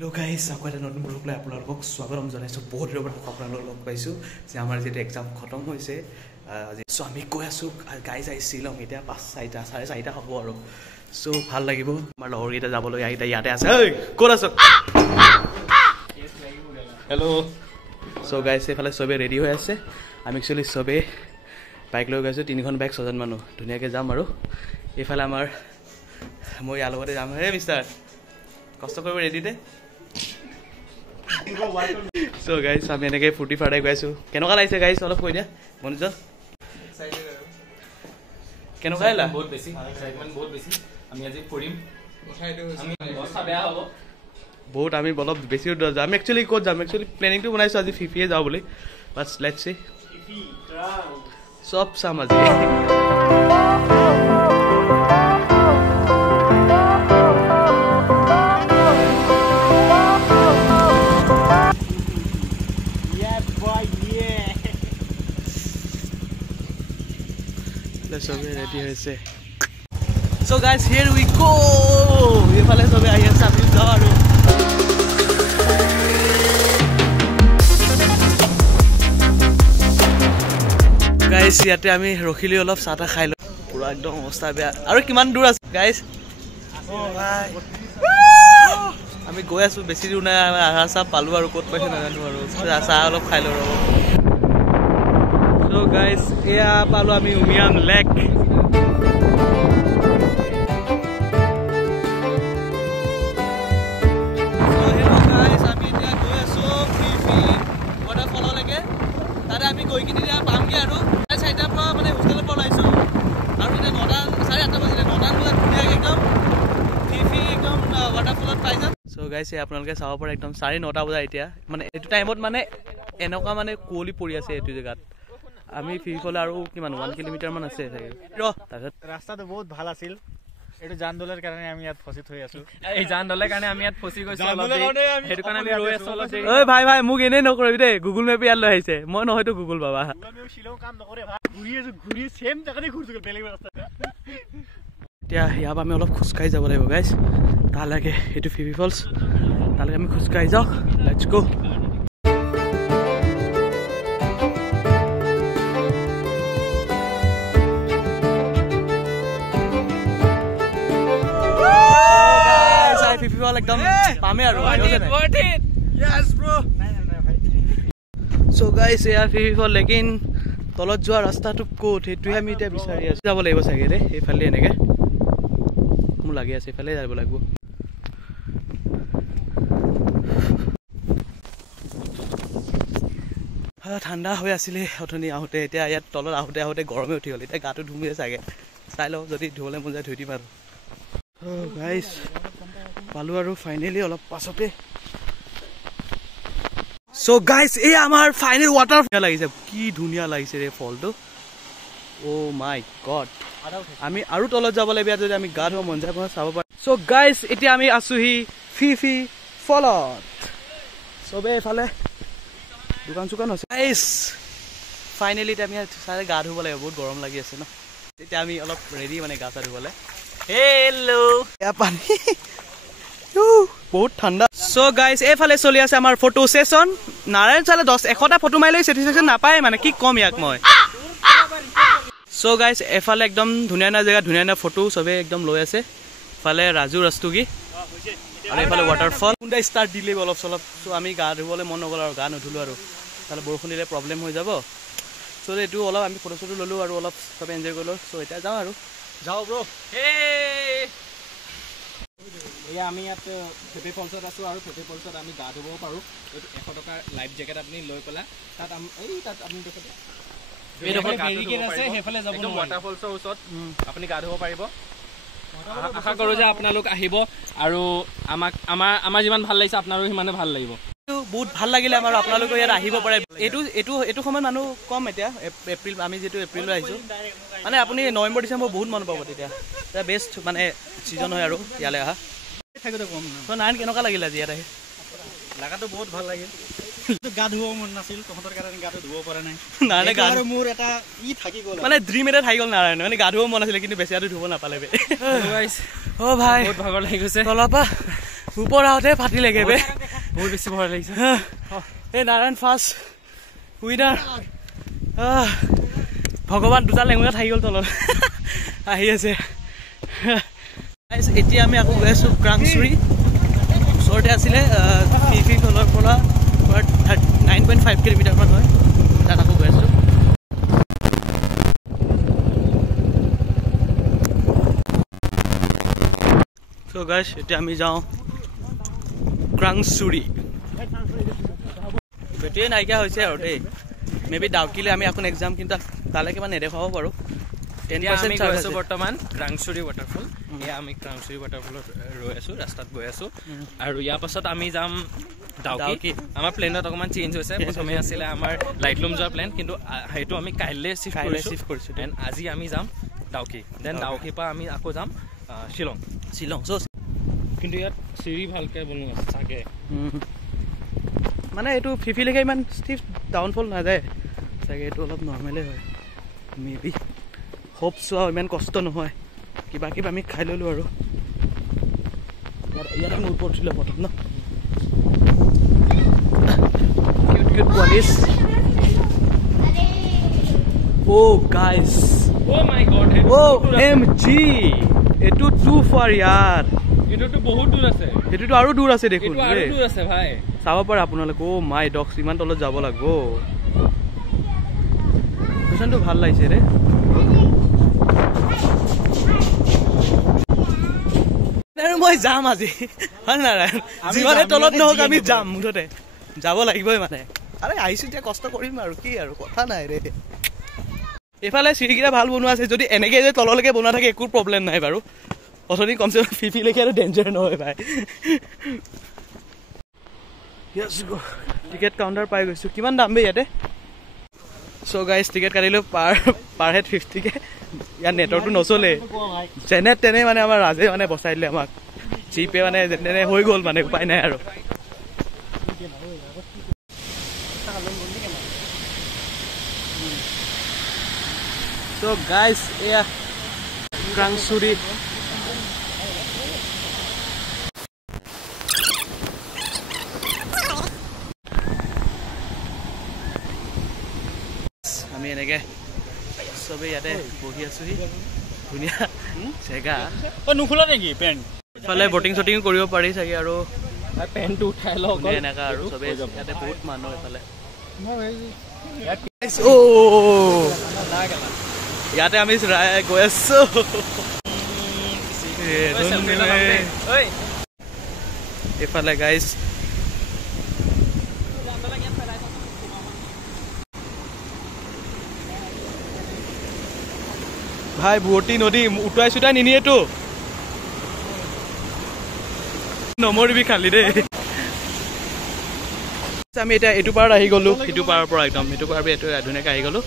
Hello guys, aku এটা নতুন blog লৈ আপোনালোকক স্বাগতম জনাইছো। বহুত দিনৰ পৰা আপোনালোকক লগ পাইছো যে আমাৰ যেটা এক্সাম খতম হৈছে সো আমি কৈ আছো গাইজ আই শিলং এতিয়া 4:30 হ'ব আৰু সো ভাল লাগিব আমাৰ লগৰ কেইটা যাবলৈ আইতা ইয়াতে আছে এই কোন আছো হেল্ল সো গাইজ এফালে সবে ৰেডি হৈ আছে আমি একচুয়ালি সবে বাইক লৈ গৈছো তিনিখন বাইক ছজন মানুহ ধুনীয়াকৈ যাম আৰু এফালে আমাৰ মই ইয়াৰ লগতে যাম হে মিষ্টাৰ কষ্ট কৰিব ৰেডি দে So guys, আমি এনেকৈ ফুটি ফাটাই গৈছো কেনেকুৱা লাগিছে গাইজ অলপ কৈ দিয়া মনোজ কেনেকুৱা লাগিলা বহুত বেছি এক্সাইটমেন্ট বহুত বেছি আমি আজি ফুৰিম আমি অৱস্থা বেয়া হ'ব বহুত আমি অলপ বেছি যাম আমি একচুয়ালি ক'ত যাম একচুয়ালি প্লেনিংটো বনাইছো আজি ফিফিয়ে যাওঁ বুলি বাট লেটস সি ফিফি সব চাম আজি সবে ৰেডি হৈছে so guys here we go এফালে সবে আহি আছে আমি যাওঁ আৰু guys ইয়াতে আমি ৰখিলি অলপ চাটা খাই লওঁ পুৰা একদম অৱস্থা বেয়া আৰু কিমান দূৰ আছে guys ভাই আমি গৈ আছো বেছি দূৰ নাই আহা চাহ পালো আৰু ক'ত পাইছে নাজানো আৰু চাহ অলপ খাই লওঁ ৰ'ব so guys এয়া পালো আমি উমিয়াম লেক আমি গৈ কিনি পামগে আৰু 4:30 পৰা মানে হোষ্টেলৰ পৰা ওলাইছো আৰু এটা 9:30 বাজিলে 9 বজাত ধুনীয়াকৈ একদম ফিফি একদম ৱাটাৰফলত পাই যাম সো গাইছ আপোনালোকে চাব পাৰে একদম 9:30 বজা এতিয়া মানে এইটো টাইমত মানে এনেকুৱা মানে কুঁৱলী পৰি আছে এইটো জেগাত আমি ফিফিলে আৰু কিমান 1 কিলোমিটাৰ মান আছে চাগে ৰাস্তাটো বহুত ভাল আছিল এটো জানদলৰ কাৰণে আমি ইয়াত ফসি থৈ আছো এই জানদলৰ কাৰণে আমি ইয়াত ফসি গৈছো হেতু কাৰণে আমি ৰৈ আছো অলপ ঐ ভাই ভাই মোক এনে নকৰিবি দে গুগল মেপ ইয়াত লৈ আহিছে মই নহয়তো গুগল বাবা শিলং কাম নকৰে ভাই ঘুৰি সেম জাগাতে ঘুৰছো বেলেগ ৰাস্তা এতিয়া ইয়াৰ আমি অলপ খোজকাঢ়ি যাব লাগিব গাইজ তালৈকে এইটো ফিফি ফলছ তালৈকে আমি খোজকাঢ়ি যাওঁ লেটছ গো একদম পামে আৰু yes bro so guys এয়া ফিফল লেকিন তলত যোৱা ৰাস্তাটো কোট হেতুই আমি এতিয়া বিচাৰি আছো যাব লাগিব চাগে ৰে এইফালে এনেকে মোৰ লাগি আছে এইফালে যাব লাগিব ঠাণ্ডা হৈ আছিলে অথনি আহোতে এতিয়া ইয়াত তলত আহোতে গৰমে উঠি গ'ল এতিয়া গাটো ধুমিয়ে চাগে চাই লওঁ যদি ধুবলৈ মন যায় ধুই দিম আৰু গাইজ পালো আৰু ফাইনেলি অলপ পাছতে সো গাইজ এই আমাৰ ফাইনেল ৱাটাৰ লাগিছে কি ধুনীয়া লাগিছে ৰে ফলটো ও মাই গড আমি আৰু তলত যাব লাগিব যদি আমি গা ধুব মন যায় চাব পাৰো সো গাইজ এতিয়া আমি আছোহি ফিফি ফলত সবে এফালে দোকান চোকান আছে গাইজ ফাইনেলি এতিয়া আমি চাই গা ধুব লাগিব বহুত গৰম লাগি আছে ন এতিয়া আমি অলপ ৰেডি মানে গা চা ধুবলৈ হেল্ল এয়া পানী বহুত ঠাণ্ডা সো গাইজ এইফালে চলি আছে আমাৰ ফটো সেশন নাৰায়ণ চালে 100টা ফটো মাৰিলে স্যাটিসফ্যাকশন নাপায় মানে কি কম ইয়াক মই সো গাইজ এফালে একদম ধুনীয়া না জেগা ধুনীয়া না ফটো সবে একদম লৈ আছে ফালে ৰাজু ৰাস্তুগী আৰু এইফালে ৱাটাৰফল কোনটা ষ্টাৰ্ট দিলে অলপ চলপ সো আমি গা ধুবলৈ মন নগ'ল আৰু গা নুধুলো আৰু তাহলে বৰষুণ দিলে প্ৰব্লেম হৈ যাব সো এইটো অলপ আমি ফটো চটো ল'লো আৰু অলপ সবে এনজয় কৰিলো সো এতিয়া যাওঁ আৰু যাও ব্ৰো হে এয়া আমি ইয়াত ফেফে ফলছত আছো আৰু ফেফে ফলছত আমি গা ধুব পাৰো 100 টকা লাইফ জেকেট আপুনি লৈ পেলা তাত আপুনি দেখতে এই দেখো বেৰিকেড আছে হেফালে যাব একদম ৱাটাৰফলছৰ ওচৰত আপুনি গা ধুব পাৰিব আশা কৰো যে আপোনালোক আহিব আৰু আমাৰ যিমান ভাল লাগিছে আপোনাৰো সিমানে ভাল লাগিব বহুত ভাল লাগিলে আমাৰ আপোনালোকে ইয়াত আহিব পাৰে এইটো সময় মানুহ কম এতিয়া এপ্ৰিল আমি যেটো এপ্ৰিললৈ আহিছো মানে আপুনি নৱেম্বৰ ডিচেম্বৰ বহুত মানুহ পাব তেতিয়া বেষ্ট মানে সিজন হয় আৰু ইয়ালে আহা থাকোতে কম তো নাইন কেনেকুৱা লাগিলে আজি ইয়াত আহি লাগাটো বহুত ভাল লাগিল গা ধুব মন নাছিল তহঁতৰ কাৰণে গাটো ধুব পৰা নাই নানে গা আৰু মোৰ এটা ই থাকি গ'ল মানে ড্ৰিম এটা থাকি গ'ল নাৰায়ণ মানে গা ধুব মন আছিল কিন্তু বেছি আৰু ধুব নাপালে বে গাইস ও ভাই বহুত ভাগৰ লাগি গৈছে তলপা ওপৰ আহোঁতে ফাটি লাগে বে বহুত বেছি ভয় লাগিছে এই নাৰায়ণ ফাৰ্ষ্ট উইনাৰ ভগৱান দুটা লেঙুৰা থাকি গ'ল তলত আহি আছে এতিয়া আমি আকৌ গৈ আছোঁ ক্ৰাংচুৰী ওচৰতে আছিলে ফিফি তলৰ পৰা 9.5 কিলোমিটাৰমান হয় তাত আকৌ গৈ আছোঁ চ' গাইছ এতিয়া আমি যাওঁ ক্ৰাংচুৰী বেটেৰী নাইকিয়া হৈছে আৰু দেই মে বি ডাউকিলৈ আমি আকৌ এক্সাম কিন্তু তালৈ কিবা নেদেখাব পাৰোঁ 10% চাৰ্জ আছে বৰ্তমান ক্ৰাংচুৰী ৱাটাৰফল এয়া আমি ক্ৰাংচুৰী ৱাটাৰফলত ৰৈ আছোঁ ৰাস্তাত গৈ আছোঁ আৰু ইয়াৰ পাছত আমি যাম ডাউকি আমাৰ প্লেনত অকণমান চেঞ্জ হৈছে প্ৰথমে আছিলে আমাৰ লাইটলুম যোৱাৰ প্লেন কিন্তু সেইটো আমি কাইলৈ চিফ্ট কৰিছোঁ দেন আজি আমি যাম ডাউকি দেন ডাউকিৰ পৰা আমি আকৌ যাম শ্বিলং কিন্তু ইয়াত চিৰি ভালকৈ বনোৱা আছে চাগে মানে এইটো ফিফিলৈকে ইমান ষ্টিফ ডাউনফল নাযায় চাগে এইটো অলপ নৰ্মেলেই হয় মে বি হোপ চোৱা ইমান কষ্ট নহয় কিবা কিবা আমি খাই ল'লোঁ আৰু ইয়াত আমি ওপৰত উঠিলোঁ প্ৰথম ন কিউট পোৱালিছ গাইজ OMG এইটো টু ফাৰ ইয়াৰ এইটোতো বহুত দূৰ আছে সেইটোতো আৰু দূৰ আছে দেখোন ভাই চাব পাৰে আপোনালোকে মাই ডগছ ইমান তলত যাব লাগিব কুৱেশ্যনটো ভাল লাগিছে ৰে মই যাম আজি হয় নাৰায়ণ যিমানে তলত নহওক আমি যাম মুঠতে যাব লাগিবই মানে আৰে আহিছোঁ এতিয়া কষ্ট কৰিম আৰু কি আৰু কথা নাই ৰে এইফালে চিৰিকেইটা ভাল বনোৱা আছে যদি এনেকৈ যে তললৈকে বনোৱা থাকে একো প্ৰব্লেম নাই বাৰু অথনি কমচে কম ফিফিলৈকে আৰু ডেঞ্জাৰ নহয় ভাই টিকেট কাউণ্টাৰ পাই গৈছোঁ কিমান দাম বে ইয়াতে চ' গাইজ টিকেট কাটিলোঁ পাৰ হেড 50কে ইয়াত নেটৱৰ্কটো নচলে যেনে তেনে মানে আমাৰ ৰাজে মানে বচাই দিলে আমাক জিপে মানে যেনে তেনে হৈ গ'ল মানে উপায় নাই আৰু চ' গাইজ এয়া ক্ৰাংচুৰী আমি এনেকৈ চবেই ইয়াতে বহি আছোঁহি ধুনীয়া জেগা নোখোলা নেকি পেণ্ট ইফালে বটিং চটিং কৰিব পাৰি চাগে আৰু পেণ্টটো উঠাই লওক এনেকুৱা আৰু চবেই ইয়াতে বহুত মানুহ এইফালে ইয়াতে আমি গৈ আছোঁ এইফালে গাইজ ভাই বুৱতী নদী উটুৱাই চুটাই নিনিয়েতো নমৰিবি খালি দেই আমি এতিয়া এইটো পাৰত আহি গ'লোঁ সিটো পাৰৰ পৰা একদম এইটো পাৰ এইটো ধুনীয়াকৈ আহি গ'লোঁ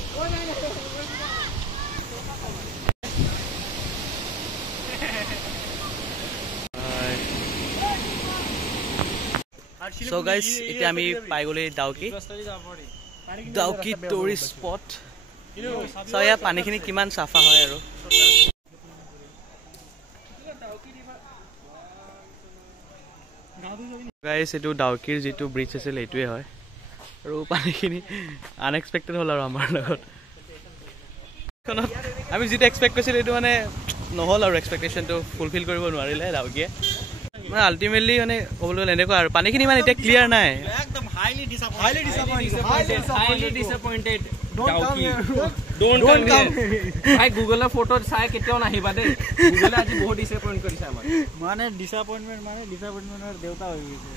চ' গাইজ এতিয়া আমি পাই গ'লোঁ ডাউকি টুৰিষ্ট স্পট চ' ইয়াৰ পানীখিনি কিমান চাফা হয় আৰু গাইজ এইটো ডাউকিৰ যিটো ব্ৰিজ আছিল এইটোৱে হয় আৰু পানীখিনি আনএক্সপেক্টেড হ'ল আৰু আমাৰ লগত আমি যিটো এক্সপেক্ট কৰিছিলোঁ এইটো মানে নহ'ল আৰু এক্সপেক্টেশ্যনটো ফুলফিল কৰিব নোৱাৰিলে ডাউকিয়ে মানে আল্টিমেটলি মানে ক'বলৈ গ'লে এনেকুৱা আৰু পানীখিনি মানে এতিয়া ক্লিয়াৰ নাই গুগলৰ ফটো চাই কেতিয়াও নাহিবা দেই গুগলে আজি বহুত ডিসএপয়েন্ট কৰিছে আমাক মানে ডিসএপয়েন্টমেন্ট দেউতা হৈ গৈছে